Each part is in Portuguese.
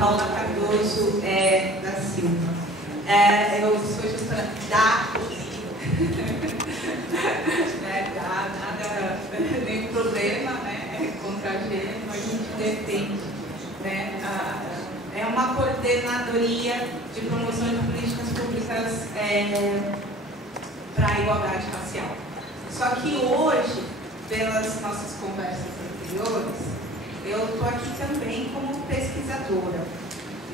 Paula Cardoso da Silva. Eu sou gestora da nada, nenhum problema, né, contra a gênero, a gente defende, né, é uma coordenadoria de promoção de políticas públicas para a igualdade racial. Só que hoje, pelas nossas conversas anteriores, eu estou aqui também como pesquisadora,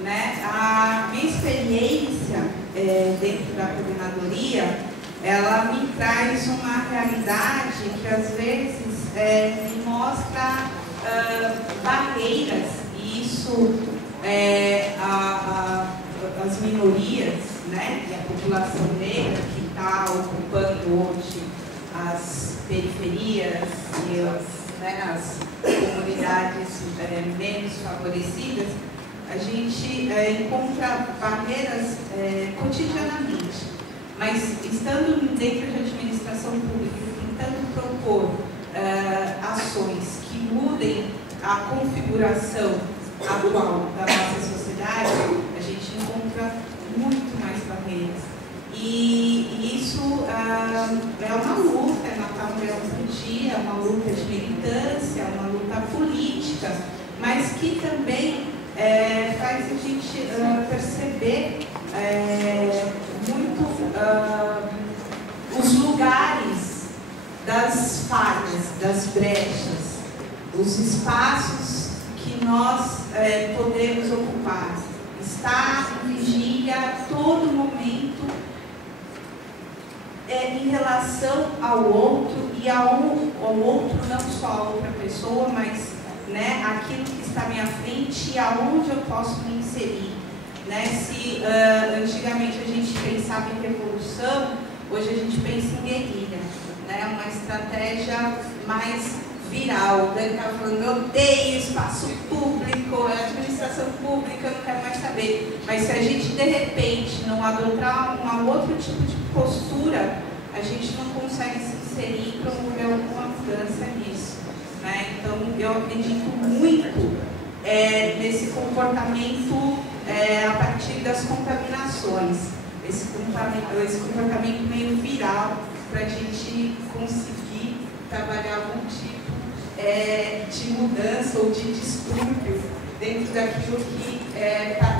né? A minha experiência dentro da coordenadoria, ela me traz uma realidade que às vezes me mostra barreiras, e isso as minorias, né, e a população negra que está ocupando hoje as periferias e as comunidades menos favorecidas, a gente encontra barreiras cotidianamente. Mas estando dentro de administração pública, tentando propor ações que mudem a configuração atual da nossa sociedade, a gente encontra muito mais barreiras. E isso é uma luta, é Natal um dia, é uma luta de militância, é uma luta política, mas que também faz a gente perceber muito os lugares das falhas, das brechas, os espaços que nós podemos ocupar. Estar em vigília a todo momento em relação ao outro e ao outro, não só a outra pessoa, mas, né, aquilo que está à minha frente e aonde eu posso me inserir. Né? Se antigamente a gente pensava em revolução, hoje a gente pensa em guerrilha, né? Uma estratégia mais viral. Dani estava falando, eu odeio espaço público, administração pública, eu não quero mais saber. Mas se a gente de repente não adotar um outro tipo de postura, a gente não consegue se inserir e promover alguma mudança nisso. Né? Então eu acredito muito nesse comportamento a partir das contaminações, esse comportamento meio viral, para a gente conseguir trabalhar algum tipo de mudança ou de distúrbio dentro daquilo que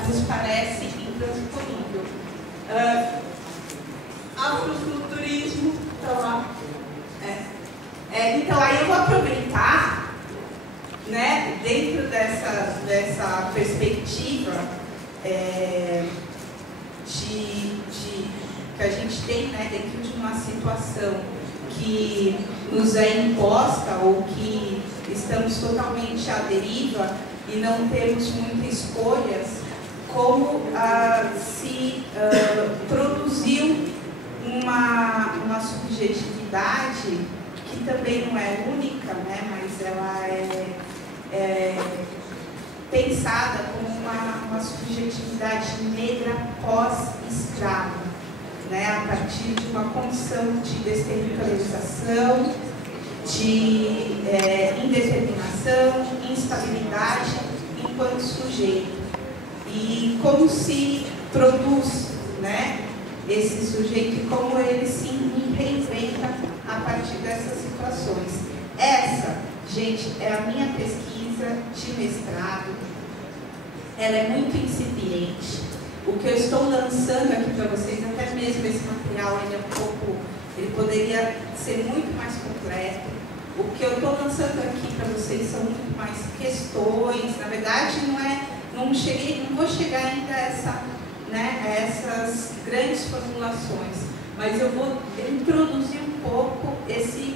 nos parece intransponível. Afrofuturismo, então lá. Então aí eu vou aproveitar, né, dentro dessa perspectiva que a gente tem, né, dentro de uma situação que nos é imposta ou que estamos totalmente à deriva e não temos muitas escolhas, como se produziu uma subjetividade que também não é única, né, mas ela é pensada como uma subjetividade negra pós-escrava, né, a partir de uma condição de desterritorialização, de indeterminação, instabilidade enquanto sujeito. E como se produz, né, esse sujeito e como ele se reinventa a partir dessas situações. Essa, gente, é a minha pesquisa de mestrado. Ela é muito incipiente. O que eu estou lançando aqui para vocês, até mesmo esse material, ele poderia ser muito mais completo. O que eu estou lançando aqui para vocês são muito mais questões. Na verdade, não vou chegar ainda a essas grandes formulações, mas eu vou introduzir um pouco esse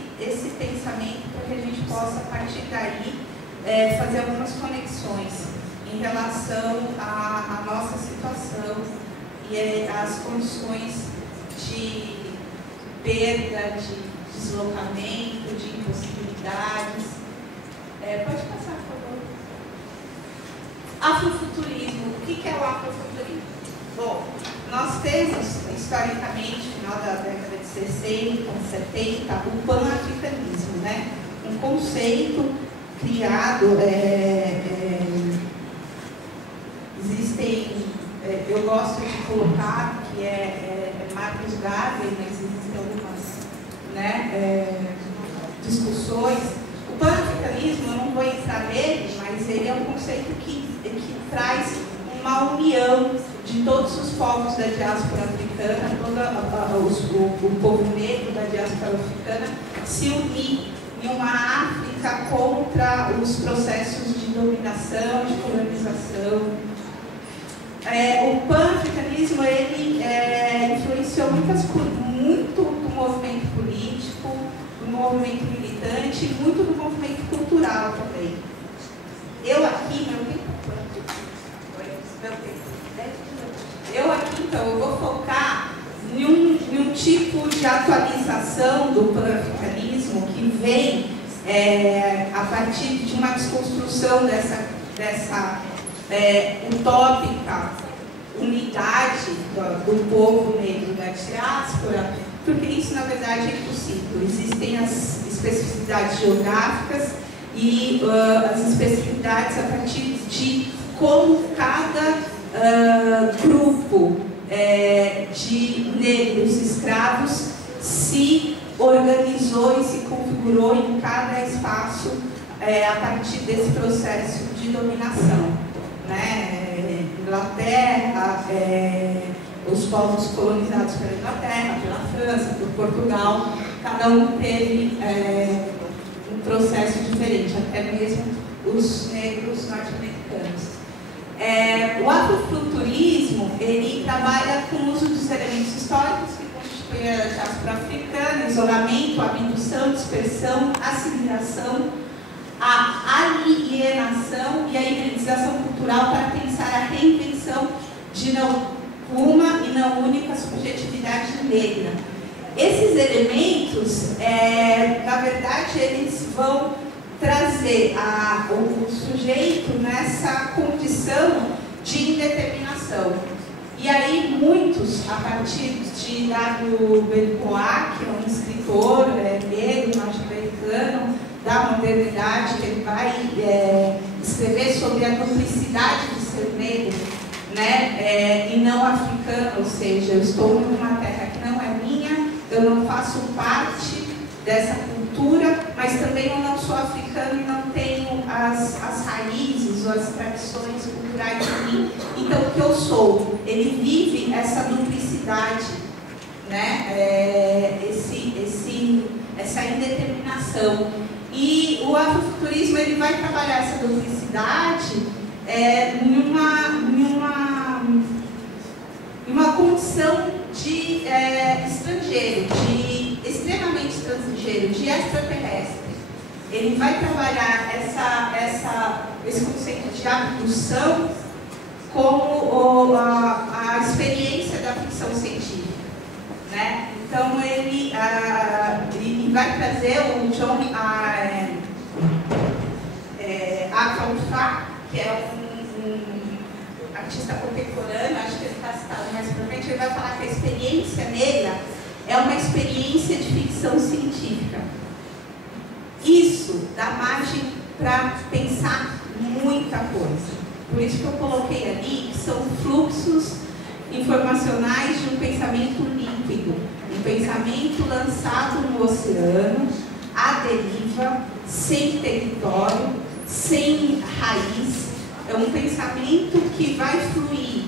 pensamento para que a gente possa, a partir daí, fazer algumas conexões em relação à nossa situação e às condições de perda, de deslocamento, de impossibilidades. Pode passar, por favor. Afrofuturismo. O que é o afrofuturismo? Bom, nós temos, historicamente, no final da década de 60, 70, o pan-africanismo, né? Um conceito criado eu gosto de colocar, que é Marcus Garvey, mas existem algumas, né, discussões. O panafricanismo, eu não vou entrar nele, mas ele é um conceito que traz uma união de todos os povos da diáspora africana, o povo negro da diáspora africana se unir em uma África contra os processos de dominação, de colonização. O pan-africanismo ele influenciou muito do movimento político, do movimento militante e muito do movimento cultural também. Eu aqui, então, eu vou focar em um tipo de atualização do pan-africanismo que vem a partir de uma desconstrução dessa utópica unidade do povo negro da diáspora, porque isso, na verdade, é impossível. Existem as especificidades geográficas e as especificidades a partir de como cada grupo de negros escravos se organizou e se configurou em cada espaço a partir desse processo de dominação, né? Inglaterra, os povos colonizados pela Inglaterra, pela França, por Portugal, cada um teve um processo diferente, até mesmo os negros norte-americanos. O afrofuturismo, ele trabalha com o uso dos elementos históricos que constituem a diáspora africana, isolamento, abdução, dispersão, assimilação, a alienação e a hibridização cultural para pensar a reinvenção de não uma e não única subjetividade negra. Esses elementos, na verdade, eles vão trazer o sujeito nessa condição de indeterminação. E aí muitos, a partir de W. Benpoa, que é um escritor negro, norte-americano, da modernidade, que ele vai escrever sobre a duplicidade de ser negro, né, e não africano, ou seja, eu estou numa terra que não é minha, eu não faço parte dessa cultura, mas também eu não sou africano e não tenho as raízes ou as tradições culturais de mim. Então, o que eu sou? Ele vive essa duplicidade, né? Essa indeterminação. E o afrofuturismo ele vai trabalhar essa duplicidade numa condição de estrangeiro, de extremamente estrangeiro, de extraterrestre. Ele vai trabalhar esse conceito de abdução como a experiência da ficção científica, né? Então ele vai trazer o John Aklonfa, que é um artista contemporâneo, acho que ele está citado mais para frente, ele vai falar que a experiência negra é uma experiência de ficção científica. Isso dá margem para pensar muita coisa. Por isso que eu coloquei ali que são fluxos informacionais de um pensamento líquido, um pensamento lançado no oceano, à deriva, sem território, sem raiz. É um pensamento que vai fluir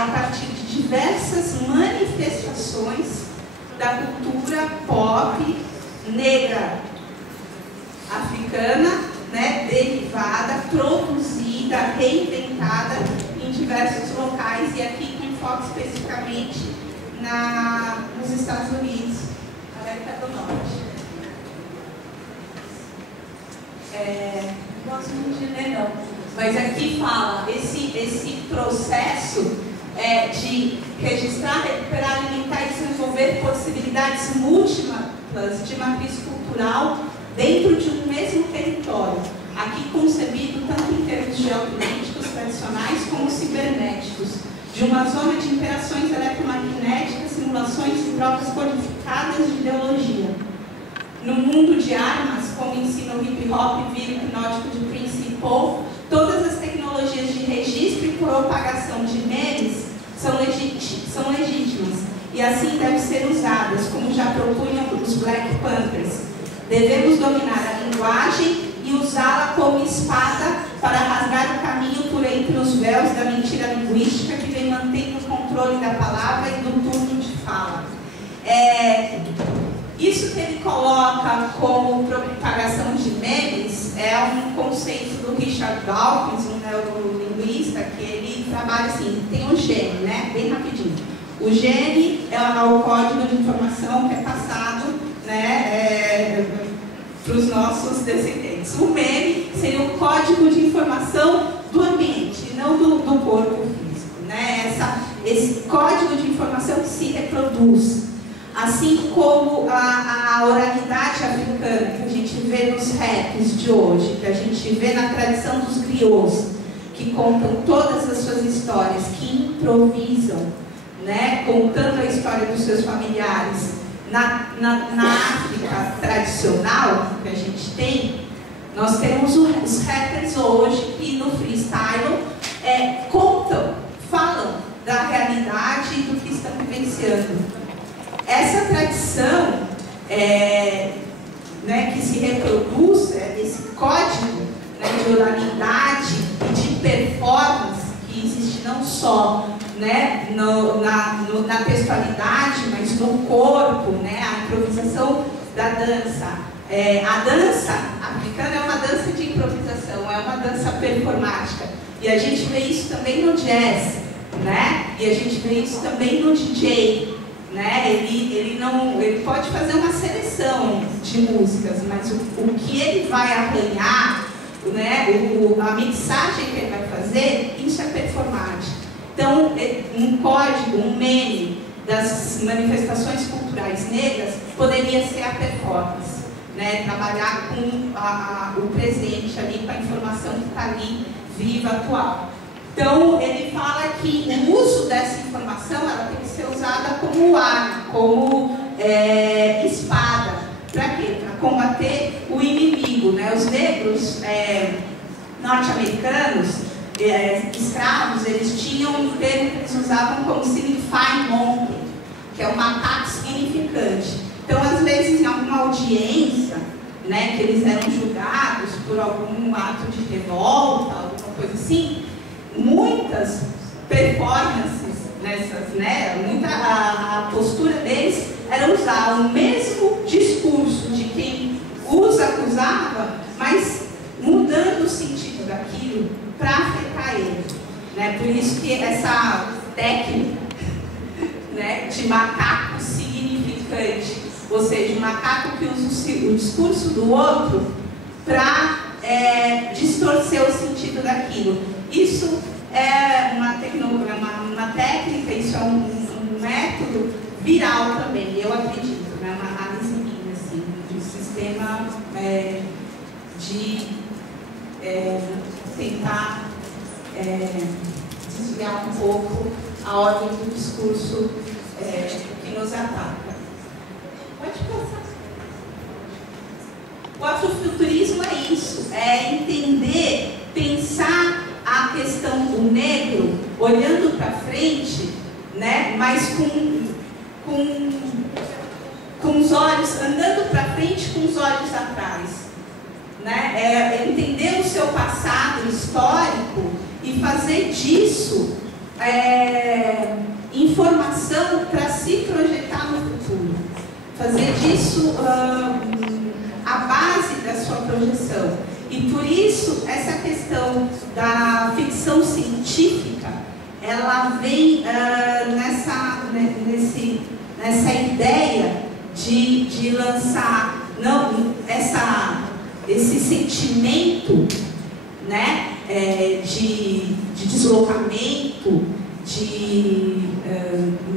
a partir de diversas manifestações da cultura pop negra africana, né, derivada, produzida, reinventada em diversos locais, e aqui com foco especificamente nos Estados Unidos, América do Norte. Não gosto muito de ler, não, mas aqui fala esse processo de registrar, recuperar, alimentar e desenvolver possibilidades múltiplas de matriz cultural dentro de um mesmo território, aqui concebido tanto em termos geopolíticos tradicionais como cibernéticos, de uma zona de interações eletromagnéticas, simulações e trocas codificadas de ideologia. No mundo de armas, como ensina o hip-hop e vírus hipnótico de Prince e Paul, todas as tecnologias de registro e propagação de memes e assim devem ser usadas, como já propunham os Black Panthers. Devemos dominar a linguagem e usá-la como espada para rasgar o caminho por entre os véus da mentira linguística que vem mantendo o controle da palavra e do turno de fala. Isso que ele coloca como propagação de memes é um conceito do Richard Dawkins, um neurolinguista, que ele trabalha assim, tem um gene, né? Bem rapidinho. O gene é o código de informação que é passado, né, para os nossos descendentes. O meme seria o código de informação do ambiente, não do corpo físico, né? Esse código de informação que se reproduz. Assim como a oralidade africana, que a gente vê nos raps de hoje, que a gente vê na tradição dos griots, que contam todas as suas histórias, que improvisam, né, contando a história dos seus familiares. Na África tradicional, que a gente tem, nós temos os rappers hoje que no freestyle contam, falam da realidade e do que estão vivenciando. Essa tradição né, que se reproduz, esse código, né, de oralidade e de performance que existe não só, né, na textualidade, mas no corpo, né, a improvisação da dança. A dança africana é uma dança de improvisação, é uma dança performática. E a gente vê isso também no jazz, né? E a gente vê isso também no DJ. Né? Ele pode fazer uma seleção de músicas, mas o que ele vai arranhar, né? A mixagem que ele vai fazer, isso é performático. Então, um código, um meme das manifestações culturais negras poderia ser a performance, né? Trabalhar com o presente ali, com a informação que está ali, viva, atual. Então, ele fala que o uso dessa informação ela tem que ser usada como arma, como espada. Para quê? Para combater o inimigo. Né? Os negros norte-americanos, escravos, eles tinham um termo que eles usavam como signifying monkey, que é um macaco significante. Então, às vezes, em alguma audiência, né, que eles eram julgados por algum ato de revolta, alguma coisa assim, muitas performances nessas, né, a postura deles era usar o mesmo discurso de quem os acusava, mas mudando o sentido daquilo para afetar ele. Né? Por isso que essa técnica, né, de macaco significante, ou seja, um macaco que usa o discurso do outro para distorcer o sentido daquilo. Isso é uma técnica, isso é um método viral também, eu acredito, né? Uma análise minha, assim, de sistema de tentar desviar um pouco a ordem do discurso que nos ataca. Pode passar. O afrofuturismo é isso, é entender, pensar a questão do negro olhando para frente, né, mas com os olhos, andando para frente com os olhos atrás. Né? Entender o seu passado histórico e fazer disso informação para se projetar no futuro. Fazer disso a base da sua projeção. E por isso, essa questão da ficção científica, ela vem nessa ideia de lançar esse sentimento, né, de deslocamento, de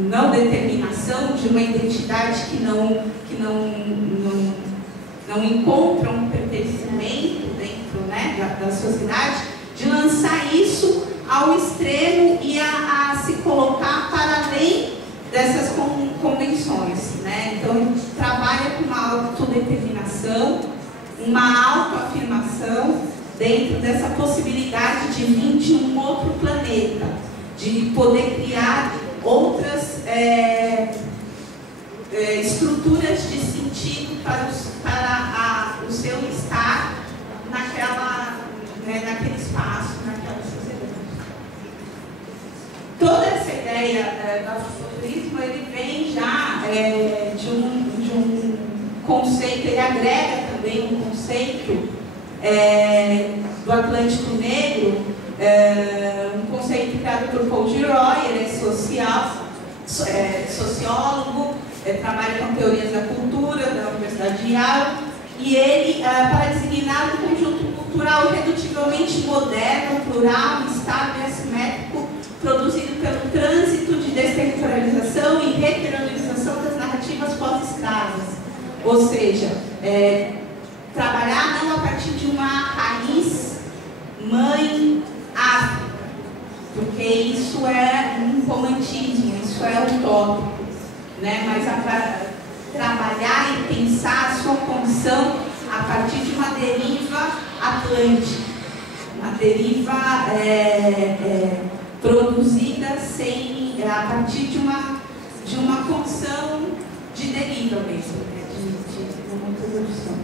não determinação, de uma identidade que não encontra um pertencimento dentro, né, da sociedade, de lançar isso ao extremo e a se colocar para além dessas convenções. Né? Então, ele trabalha com uma autodeterminação, uma autoafirmação dentro dessa possibilidade de vir de um outro planeta, de poder criar outras procuras de sentido para o seu estar naquele espaço, naquela sociedade. Toda essa ideia do afrofuturismo, ele vem já de um conceito, ele agrega também um conceito do Atlântico Negro, um conceito criado por Paul Gilroy. Ele é sociólogo, trabalha com teorias da cultura da Universidade de Yale, e ele, para designar um conjunto cultural irredutivelmente moderno, plural, estável e assimétrico, produzido pelo trânsito de desterritorialização e reterritorialização das narrativas pós-escravas. Ou seja, trabalhar não a partir de uma raiz mãe África, porque isso é um romantismo, isso é utópico, né? Mas trabalhar e pensar a sua condição a partir de uma deriva atlântica, uma deriva produzida a partir de uma condição de deriva mesmo, né? de uma produção.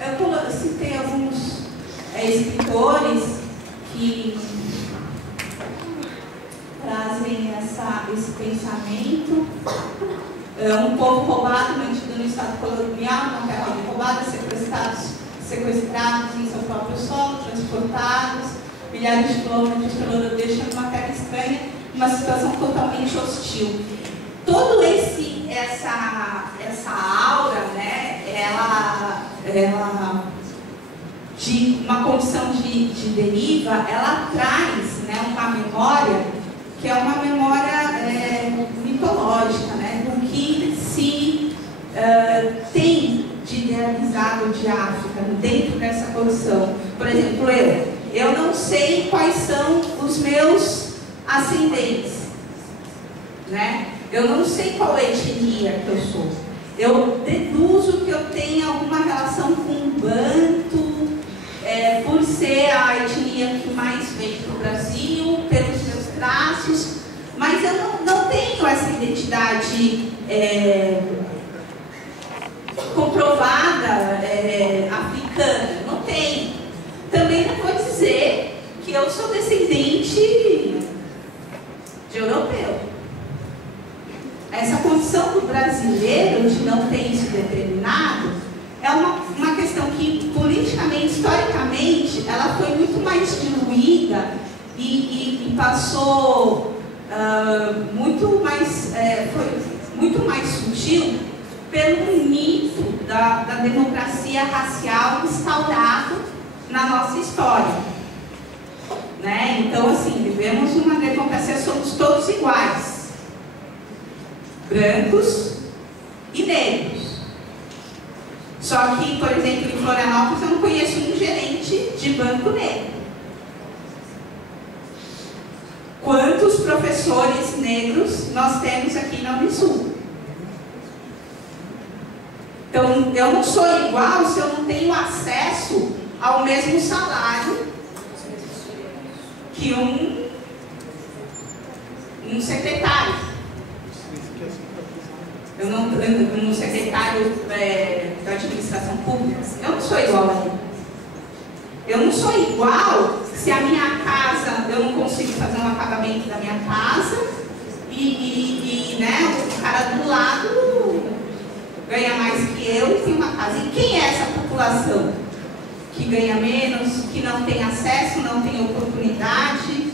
Eu citei alguns escritores que trazem esse pensamento. Um povo roubado, mantido no estado colonial, uma terra roubada, sequestrados em seu próprio solo, transportados milhares de quilômetros pelo deixando uma terra estranha, uma situação totalmente hostil. Toda essa aura, né, ela de uma condição de deriva, ela traz, né, uma memória que é uma memória mitológica, né, do que se tem de idealizado de África dentro dessa condição. Por exemplo, eu não sei quais são os meus ascendentes, né? Eu não sei qual etnia que eu sou. Eu deduzo que eu tenho alguma relação com o Banto, por ser a etnia que mais veio para o Brasil, pelos meus traços, mas eu não tenho essa identidade comprovada africana, não tenho. Também não vou dizer que eu sou descendente de europeu. Essa condição do brasileiro de não ter isso determinado é uma questão que, politicamente, historicamente, ela foi muito mais diluída e passou foi muito mais sutil pelo mito da democracia racial instaurado na nossa história, né? Então, assim, vivemos uma democracia, somos todos iguais, brancos e negros. Só que, por exemplo, em Florianópolis eu não conheço um gerente de banco negro. Quantos professores negros nós temos aqui na Unisul? Então, eu não sou igual se eu não tenho acesso ao mesmo salário que um secretário. Um secretário da administração pública. Eu não sou igual a ele. Eu não sou igual se a minha casa, eu não consigo fazer um acabamento da minha casa né, o cara do lado ganha mais que eu e tem uma casa. E quem é essa população que ganha menos, que não tem acesso, não tem oportunidade,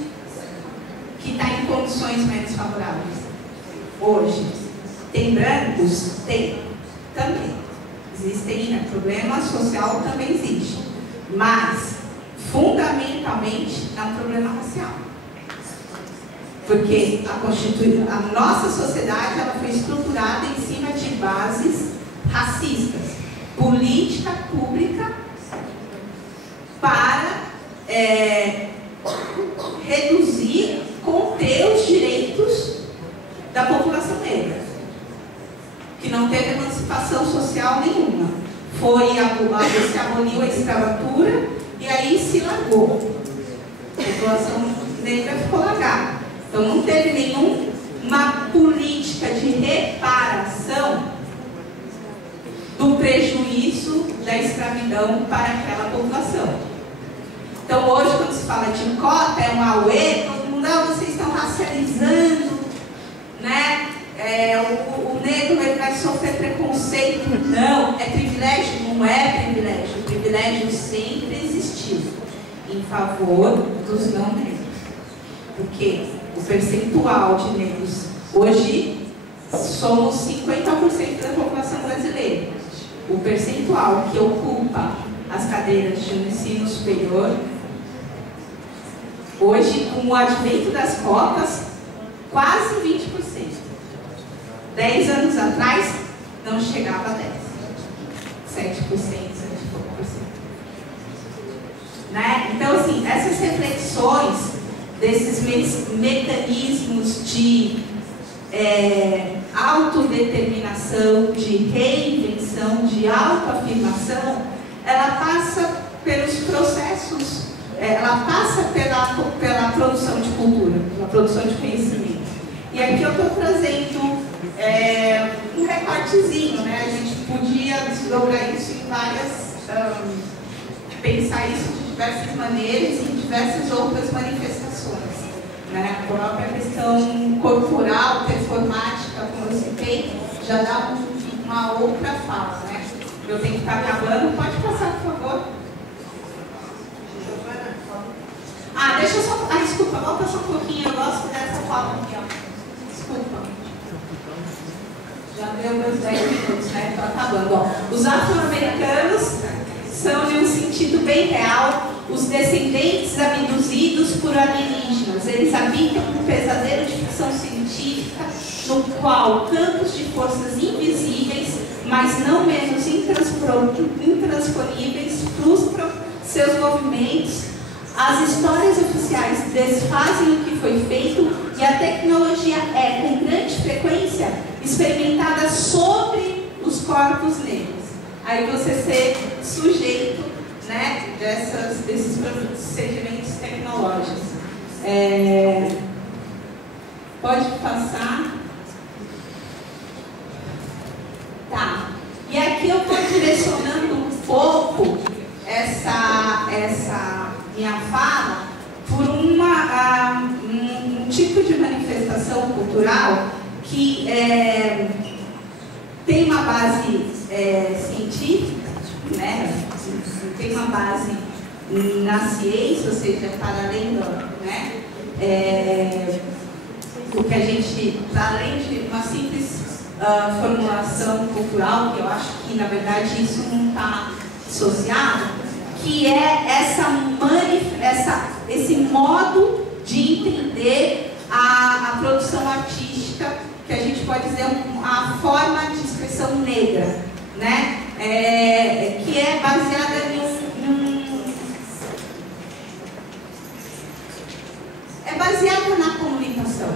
que está em condições menos favoráveis? Hoje, tem brancos? Tem. Também. Existem, né? Problema social também existe. Mas, fundamentalmente, é um problema racial. Porque a nossa sociedade ela foi estruturada em cima de bases racistas. Política pública para reduzir, conter os direitos da população negra, que não teve emancipação social nenhuma. Se aboliu a escravatura e aí se largou. A população negra ficou largada. Então não teve nenhuma política política de reparação do prejuízo da escravidão para aquela população. Então hoje, quando se fala de cota, é um auê, todo mundo, vocês estão racializando, né? O negro ele vai sofrer preconceito. Não, é privilégio? Não é privilégio. O privilégio sempre existiu em favor dos não negros. Porque o percentual de negros hoje somos 50% da população brasileira. O percentual que ocupa as cadeiras de ensino superior, hoje, com o advento das cotas, quase 20%. 10 anos atrás, não chegava a 10%. 7%, 7 e pouco por cento. Né? Então, assim, essas reflexões desses mecanismos de autodeterminação, de reinvenção, de autoafirmação, ela passa pelos processos, ela passa pela produção de cultura, pela produção de conhecimento. E aqui eu estou trazendo um recortezinho, né? A gente podia desdobrar isso em várias, pensar isso de diversas maneiras e em diversas outras manifestações. Né? A própria questão corporal, performática, como eu citei, já dá uma outra fala, né? Eu tenho que estar acabando. Pode passar, por favor. Deixa eu só... desculpa, volta só um pouquinho. Eu gosto dessa fala aqui, ó. Desculpa. Já deu meus 10 minutos, né? Estou acabando, ó. Os afro-americanos são, de um sentido bem real, os descendentes abduzidos por alienígenas. Eles habitam um pesadelo de ficção científica no qual campos de forças invisíveis, mas não menos intransponíveis, frustram seus movimentos. As histórias oficiais desfazem o que foi feito e a tecnologia é, com grande frequência, experimentada sobre os corpos negros. Aí você ser sujeito, né, desses procedimentos tecnológicos. Pode passar. Tá. E aqui eu estou direcionando um pouco essa minha fala por um tipo de manifestação cultural que tem uma base científica, né? Tem uma base na ciência, ou seja, para além do, né? O que a gente, para além de uma simples formulação cultural, que eu acho que na verdade isso não está associado, que é esse modo de entender a produção artística, que a gente pode dizer a forma de expressão negra, né? Que é baseada baseada na comunicação.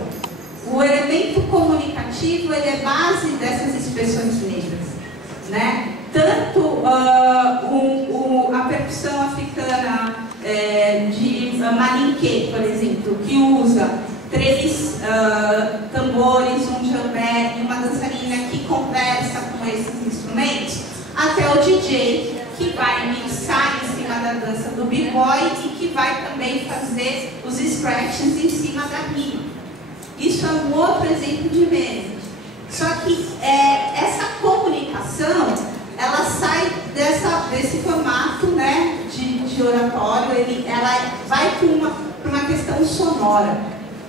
O elemento comunicativo ele é base dessas expressões negras, né? Tanto a percussão africana de malinquê, por exemplo, que usa 3 tambores, um jambé e uma dançarina que conversa com esses instrumentos, até o DJ que vai mixar em cima da dança do b-boy e que vai também fazer os scratches em cima da rima. Isso é um outro exemplo de meme. Só que essa comunicação, ela sai desse formato, né, de oratório, ela vai para uma questão sonora,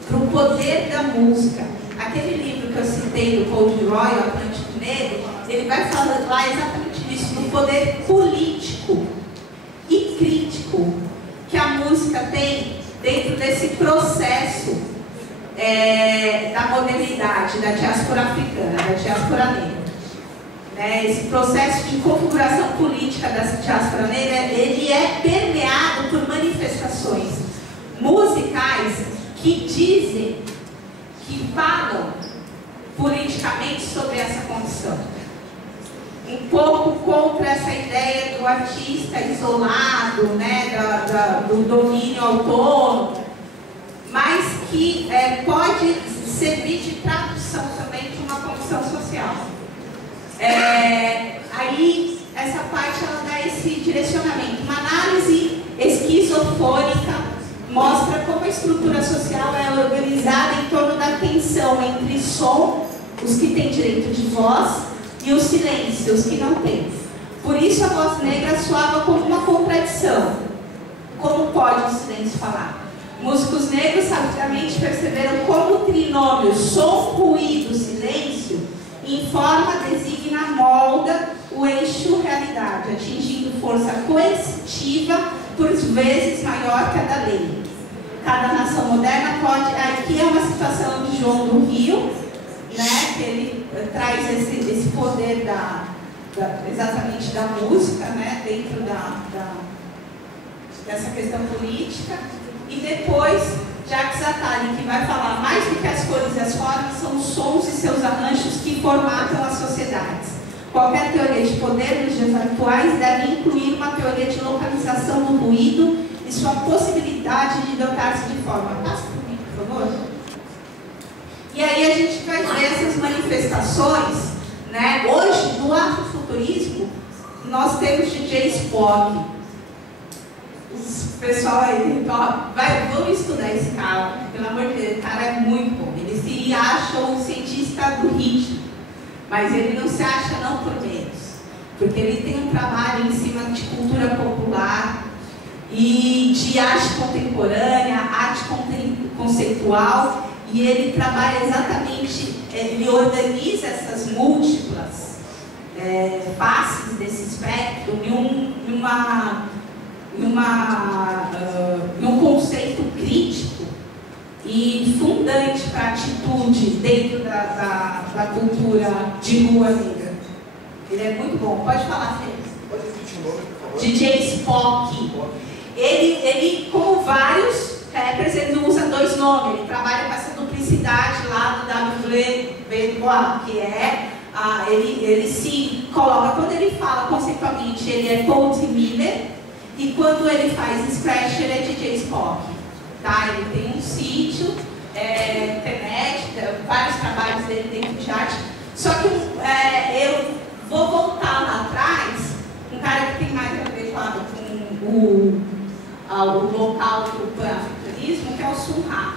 para o poder da música. Aquele livro que eu citei do Paul Gilroy, O Atlântico Negro, ele vai falar lá exatamente disso, do poder político e crítico que a música tem dentro desse processo da modernidade, da diáspora africana, da diáspora negra. Esse processo de configuração política da diáspora negra, ele é permeado por manifestações musicais que dizem, que falam politicamente sobre essa condição. Um pouco contra essa ideia do artista isolado, né, do domínio autônomo, mas que pode servir de tradução também de uma opção social. Aí, essa parte ela dá esse direcionamento. Uma análise esquizofônica mostra como a estrutura social é organizada em torno da tensão entre som, os que têm direito de voz, e o silêncio, os que não têm. Por isso a voz negra soava como uma contradição. Como pode o silêncio falar? Músicos negros sabiamente perceberam como o trinômio som, ruído, silêncio informa, designa, molda o eixo realidade, atingindo força coercitiva por vezes maior que a da lei. Cada nação moderna pode... Aqui é uma situação de João do Rio, né, que ele traz esse poder exatamente da música, né, dentro dessa questão política. E depois, Jacques Attali, que vai falar mais do que as cores e as formas, são os sons e seus arranjos que formatam as sociedades. Qualquer teoria de poder nos dias atuais deve incluir uma teoria de localização do ruído e sua possibilidade de dotar-se de forma. Passa por mim, por favor. E aí a gente vai ver essas manifestações, né? Hoje, no afrofuturismo, nós temos DJs pop. O pessoal aí, vamos estudar esse cara, pelo amor de Deus, o cara é muito bom. Ele se acha um cientista do ritmo, mas ele não se acha não por menos, porque ele tem um trabalho em cima de cultura popular e de arte contemporânea, arte conceitual, e ele trabalha exatamente, ele organiza essas múltiplas faces desse espectro num conceito crítico e fundante para a atitude dentro da cultura de rua negra. Ele é muito bom. Pode falar, Fê? Pode repetir o nome, por favor? DJ Spock. Ele, como vários rappers, ele não usa dois nomes. Ele trabalha com essa duplicidade lá do W.B. Du Bois, que é... ele se coloca, quando ele fala conceitualmente, ele é Paul T. Miller, e quando ele faz scratch, ele é DJ Spock. Tá? Ele tem um sítio, internet, vários trabalhos dele dentro de arte. Só que eu vou voltar lá atrás, um cara que tem mais a ver com o local do pan-africanismo, que é o Sun Ra,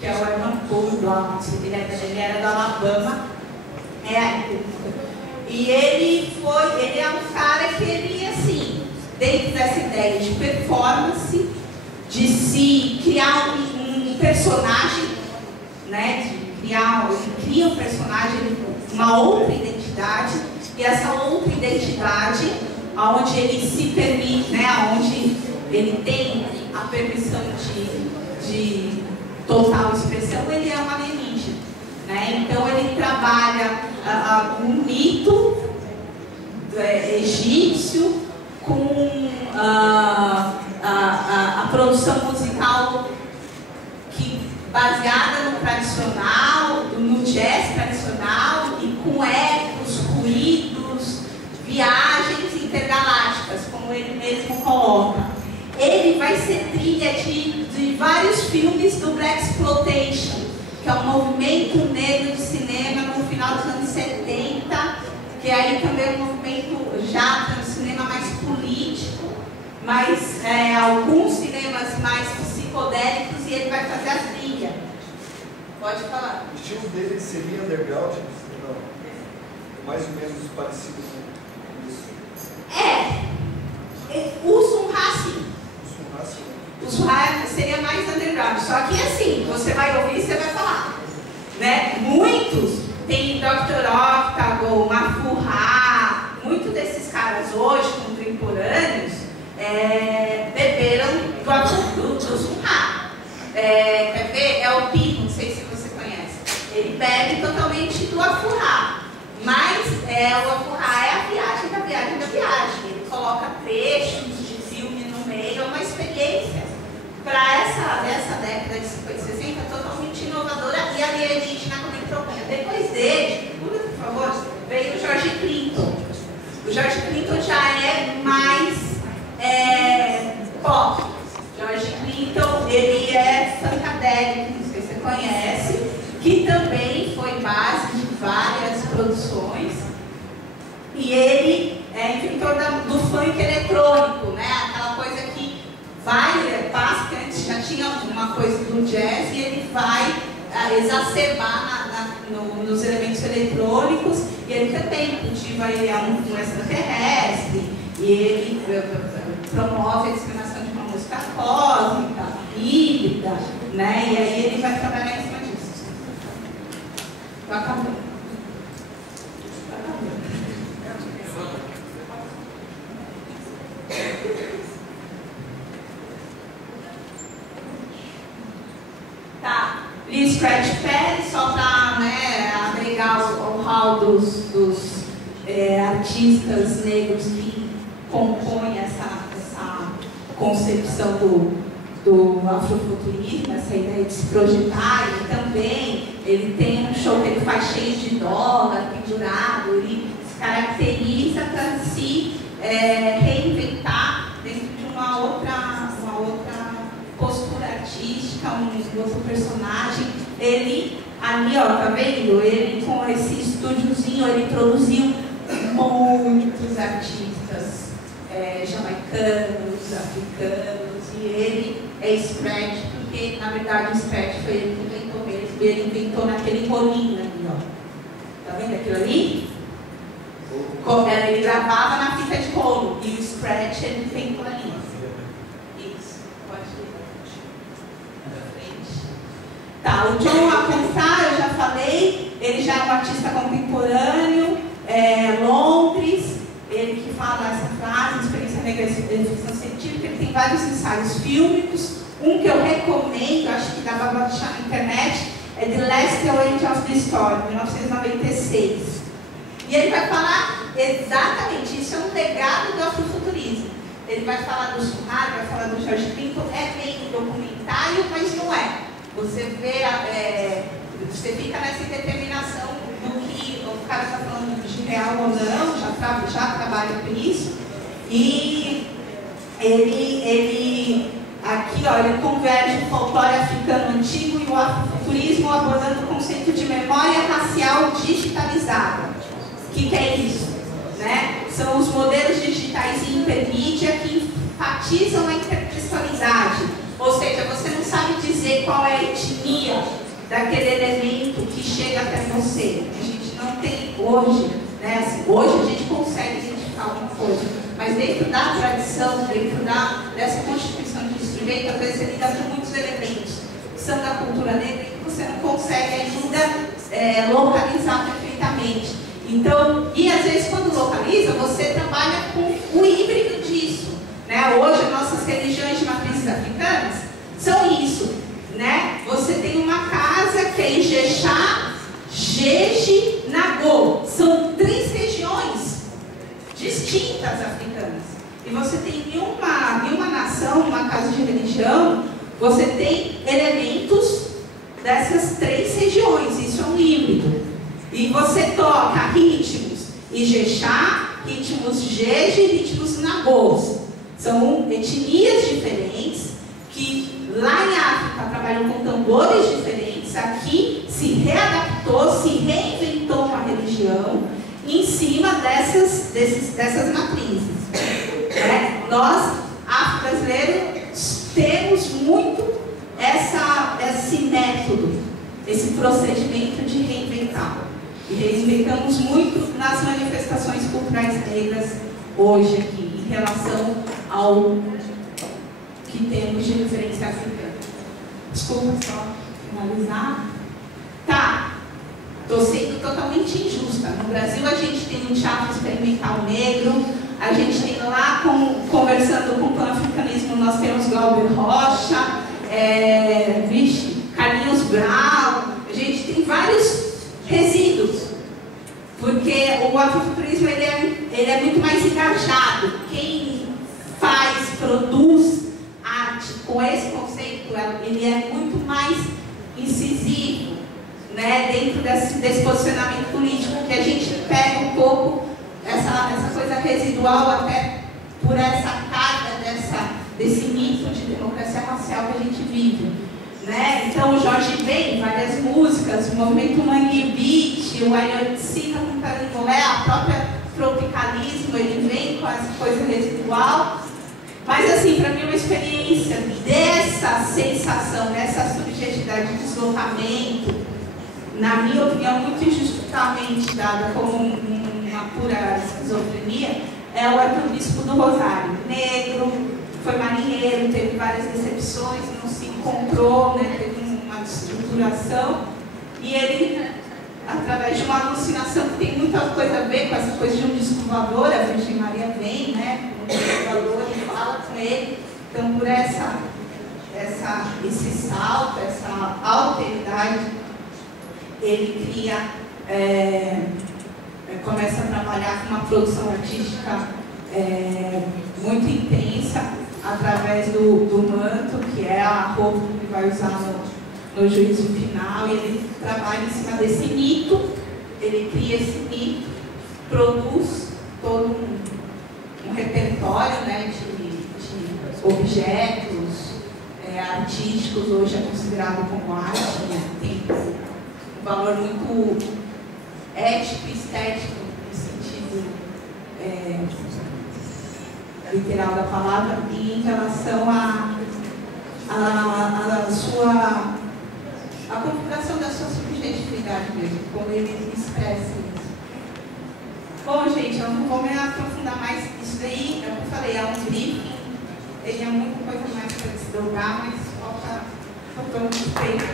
que é o Herman Poe Blount. Ele era do Alabama. E ele é um cara que ele, assim, dentro dessa ideia de performance, de se criar um personagem, né, ele cria um personagem, uma outra identidade, e essa outra identidade, onde ele se permite, né, onde ele tem a permissão de total expressão, ele é um alienígena, né? Então ele trabalha um mito egípcio com a produção musical baseada no tradicional, no jazz tradicional, e com ecos, ruídos, viagens intergalácticas, como ele mesmo coloca. Ele vai ser trilha de vários filmes do Blaxploitation, que é um movimento negro de cinema no final dos anos 70, que aí também é um movimento já no cinema mais político, mas alguns cinemas mais psicodélicos, e ele vai fazer a trilha. Pode falar. O estilo dele seria underground? Não. Mais ou menos parecido com isso. O Sun Ra, sim. O Sun Ra, sim. O Sun Ra seria mais underground. Só que assim, você vai ouvir e você vai falar. Né? Muitos, tem Dr. Octagon, Mafu Ha, muitos desses caras hoje, contemporâneos, beberam do Sun Ra. Quer ver? É o Pi, não sei se você conhece. Ele bebe totalmente do Afu Ha. Mas o Afu Ha é a viagem da viagem da viagem. Ele coloca trechos de filme no meio, é uma experiência para essa década de 50 e 60 totalmente inovadora e alienígena, como ele propõe. Depois dele, por favor, veio o George Clinton. O George Clinton já é mais pop. George Clinton, ele é funkadelic, não sei se você conhece, que também foi base de várias produções. E ele é inventor do funk eletrônico, né? Aquela coisa que passa, que antes já tinha uma coisa do jazz, e ele vai exacerbar nos elementos eletrônicos. E ele também cultiva, ele é um extraterrestre, e ele promove a disseminação de uma música cósmica, híbrida, né? E aí ele vai trabalhar em cima disso. Estou acabando. Tá, Lee Scratch Perry, só para, né, agregar o hall dos artistas negros que compõem essa concepção do afrofuturismo, essa ideia de se projetar. E também ele tem um show que ele faz cheio de dólar, pendurado, ele se caracteriza para se reinventar dentro de uma outra postura artística, um outro personagem. Ele, ali, ó, tá vendo? Ele, com esse estúdiozinho, ele produziu muitos artistas jamaicanos, africanos, e ele é Scratch, porque, na verdade, o Scratch foi ele que inventou mesmo. Ele inventou naquele rolinho ali, ó. Tá vendo aquilo ali? Ele gravava na fita de rolo, e o Scratch ele inventou ali. Isso, pode ir. Tá, o John Apontar, eu já falei, ele já é um artista contemporâneo, Londres, ele que fala essa frase, experiência negra e ficção científica. Ele tem vários ensaios fílmicos. Um que eu recomendo, acho que dá para baixar na internet, é The Last Age of the Story, 1996. E ele vai falar exatamente, isso é um legado do afrofuturismo. Ele vai falar do Suhar, vai falar do George Clinton, é meio documentário, mas não é. Você vê, você fica nessa determinação do que o cara está falando de real ou não, já trabalha com isso. E ele aqui, ó, ele converge o folclore africano antigo e o afrofuturismo, abordando o conceito de memória racial digitalizada. O que é isso? Né? São os modelos digitais e intermídia que enfatizam a intertextualidade. Ou seja, você não sabe dizer qual é a etnia daquele elemento que chega até você. A gente não tem hoje, né? Assim, hoje a gente consegue identificar alguma coisa, mas dentro da tradição, dentro dessa constituição de instrumento, às vezes você lida com muitos elementos que são da cultura negra e que você não consegue ainda localizar perfeitamente. Então, e às vezes quando localiza, você trabalha com o híbrido disso, né? Hoje as nossas religiões de matrizes africanas são isso, né? Você tem uma casa que é Ijexá, Jeje, Nagô. São 3 regiões distintas africanas. E você tem em uma nação, uma casa de religião, você tem elementos dessas 3 regiões. Isso é um híbrido. E você toca ritmos Ijexá, ritmos Jeje e ritmos Nagôs. São etnias diferentes que lá em África trabalham com tambores diferentes. Aqui se readaptou, se reinventou uma religião em cima dessas matrizes. Nós, afro-brasileiros, temos muito esse método, esse procedimento de reinventar. E reinventamos muito nas manifestações culturais negras hoje aqui, em relação ao que temos de referência africana. Desculpa só finalizar. Tá, estou sendo totalmente injusta. No Brasil a gente tem um teatro experimental negro, a gente tem lá, conversando com o pan-africanismo, nós temos Glauber Rocha, Carlinhos Brown, a gente tem vários resíduos, porque o afrofuturismo ele é muito mais engajado. Quem produz arte com esse conceito, ele é muito mais incisivo, né, dentro desse posicionamento político, que a gente pega um pouco essa coisa residual, até por essa carga desse mito de democracia racial que a gente vive, né? Então o Jorge vem, várias músicas, o movimento Mangue Beat, o Ayotzica com Candomblé, a própria Tropicalismo, ele vem com essa coisa residual. Mas assim, para mim uma experiência dessa sensação, dessa subjetividade de deslocamento, na minha opinião, muito injustamente dada como uma pura esquizofrenia, é o arcebispo do Rosário. Negro, foi marinheiro, teve várias decepções, não se encontrou, né, teve uma destruturação, e ele, através de uma alucinação que tem muita coisa a ver com essa coisa de um disco voador, a Virgem Maria vem, né, um disco voador e fala com ele. Então, por esse salto, essa alteridade, ele cria, começa a trabalhar com uma produção artística muito intensa, através do manto, que é a roupa que ele vai usar no juízo final, e ele trabalha em cima desse mito, ele cria esse mito, produz todo um repertório, né, de objetos artísticos, hoje é considerado como arte, né, tem um valor muito ético e estético, no sentido literal da palavra, e em relação à configuração da sua subjetividade mesmo, como ele expressa isso. Bom, gente, eu não vou me aprofundar mais. Isso daí, é o que eu falei, é um briefing, ele é muita coisa mais para desdobrar, mas falta muito tempo.